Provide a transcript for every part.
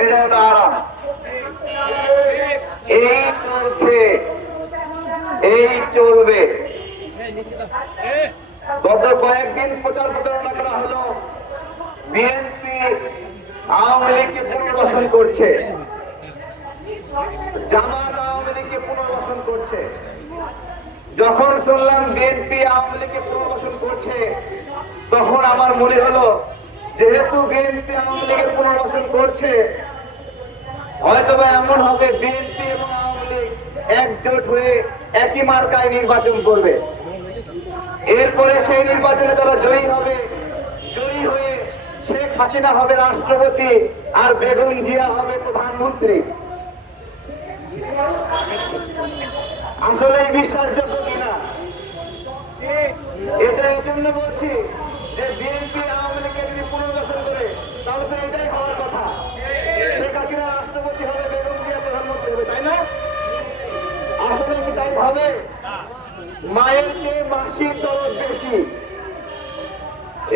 এটা হলো আরাম। এই চলছে। এই চলবে। গত কয়েকদিন প্রচার প্রচারণা করা হলো। বিএনপি আওয়ামী লীগকে পুনর্বাসন করছে। জামাত আওয়ামী লীগকে পুনর্বাসন করছে। যখন শুনলাম বিএনপি আওয়ামী লীগকে পুনর্বাসন করছে, তখন আমার মনে হলো যেহেতু বিএনপি আওয়ামী লীগের পুনর্বাসন করছে হয়তো বা এমন হবে বিএনপি এবং আওয়ামী লীগ একজোট হয়ে একই মার্কায় নির্বাচন করবে। এরপরে সেই নির্বাচনে তারা জয়ী হবে। জয়ী হয়ে শেখ হাসিনা হবে রাষ্ট্রপতি আর বেগম জিয়া হবে প্রধানমন্ত্রী। আসলে বিশ্বাসযোগ্য কিনা? এটা এই জন্য বলছি যে বিএনপি আওয়ামী লীগকে যদি পুনর্বাসন করে তাহলে তো এটাই হওয়ার কথা শেখ হাসিনা রাষ্ট্রপতি হবে বেগম জিয়া প্রধানমন্ত্রী হবে তাই না আসলে কি তাই ভাবে মায়ের চেয়ে মাসির দরদ বেশি।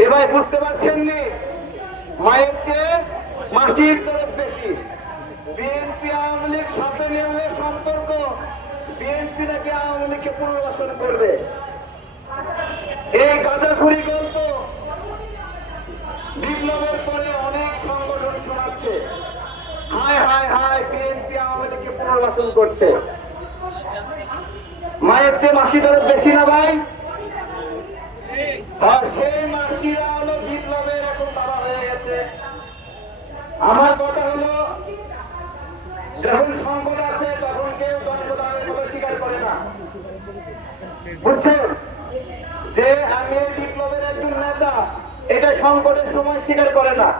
এবার বুঝতে পারছেন নি? মায়ের চেয়ে মাসির দরদ বেশি। বিএনপি আওয়ামী লীগ সাথে নেওয়ালে সম্পর্ক বিএনপি নাকি আওয়ামী লীগকে পুনর্বাসন করবে? এই গাঁজাখুরি গল্প বিপ্লবের পরে অনেক সংগঠন শোনাচ্ছে। হায় হায় হায় বিএনপি আওয়ামী লীগকে পুনর্বাসন করছে। মায়ের চেয়ে মাসি দরদ বেশি না ভাই? আর সেই মাসিরা হলো বিপ্লবের এখন বাবা হয়ে গেছে। আমার কথা হলো, যখন সংকট আছে, তখন কেউ জন্মদানের কথা স্বীকার করে না। বুঝছেন? যে আমি বিপ্লবের একজন নেতা, এটা সংকটের সময় স্বীকার করে না।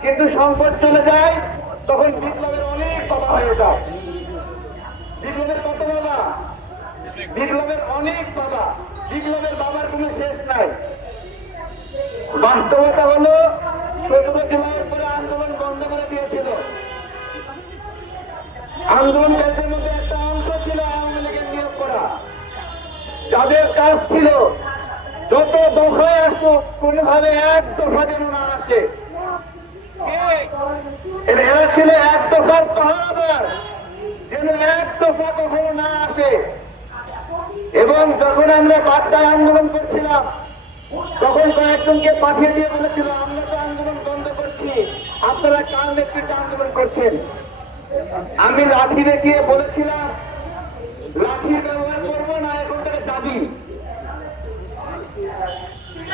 কিন্তু সংকট চলে যায়, তখন বিপ্লবের অনেক বাবা হয়ে যায়। বিপ্লবের কত বাবা? বিপ্লবের অনেক বাবা, বিপ্লবের বাবার কোনো শেষ নাই। বাস্তবতা হলো, সতেরো জুলাইয়ের পরে আন্দোলন বন্ধ করে দিয়েছিল। আন্দোলনকারীদের মধ্যে একটা অংশ ছিল আওয়ামী লীগের নিয়োগ করা। যাদের কাজ ছিল, যত দফায় আসুক, কোনোভাবে এক দফা যেন না আসে। এরা- ছিল এক দফার পাহারাদার, যেন এক দফা কখনো না আসে। এবং যখন আমরা বাড্ডায় আন্দোলন করছিলাম, তখন কয়েকজনকে পাঠিয়ে দিয়ে বলেছিল, আমরা তো আন্দোলন বন্ধ করছি। আপনারা কার নেতৃত্বে আন্দোলন করছেন? আমি লাঠি দেখিয়ে বলেছিলাম লাঠির ব্যবহার করব না, এখন থেকে যাবি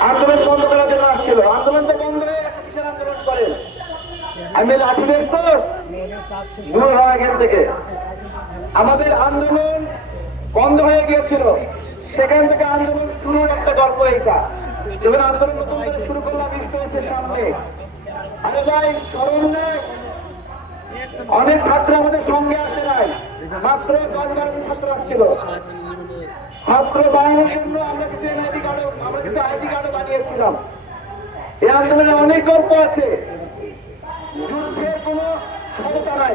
আন্দোলন বন্ধ করার জন্য আসছিল। আন্দোলন তো বন্ধ হয়ে গেছে, কিসের আন্দোলন করে আমি লাঠি দেখতোস দূর হয় এখান থেকে। আমাদের আন্দোলন বন্ধ হয়ে গিয়েছিল। সেখান থেকে আন্দোলন শুরুর একটা গল্প এইটা। এবার আন্দোলন নতুন করে শুরু করলাম ইস্টের সামনে। আরে ভাই, স্মরণ অনেক ছাত্র আমাদের সঙ্গে আসে নাই। মাত্র দশ বারো ছাত্র আসছিল। ছাত্র বাহিনীর জন্য আমরা কিছু এনআইডি কার্ড আমরা কিছু আইডি কার্ডও বানিয়েছিলাম। এই আন্দোলনে অনেক গল্প আছে। যুদ্ধের কোনো সততা নাই।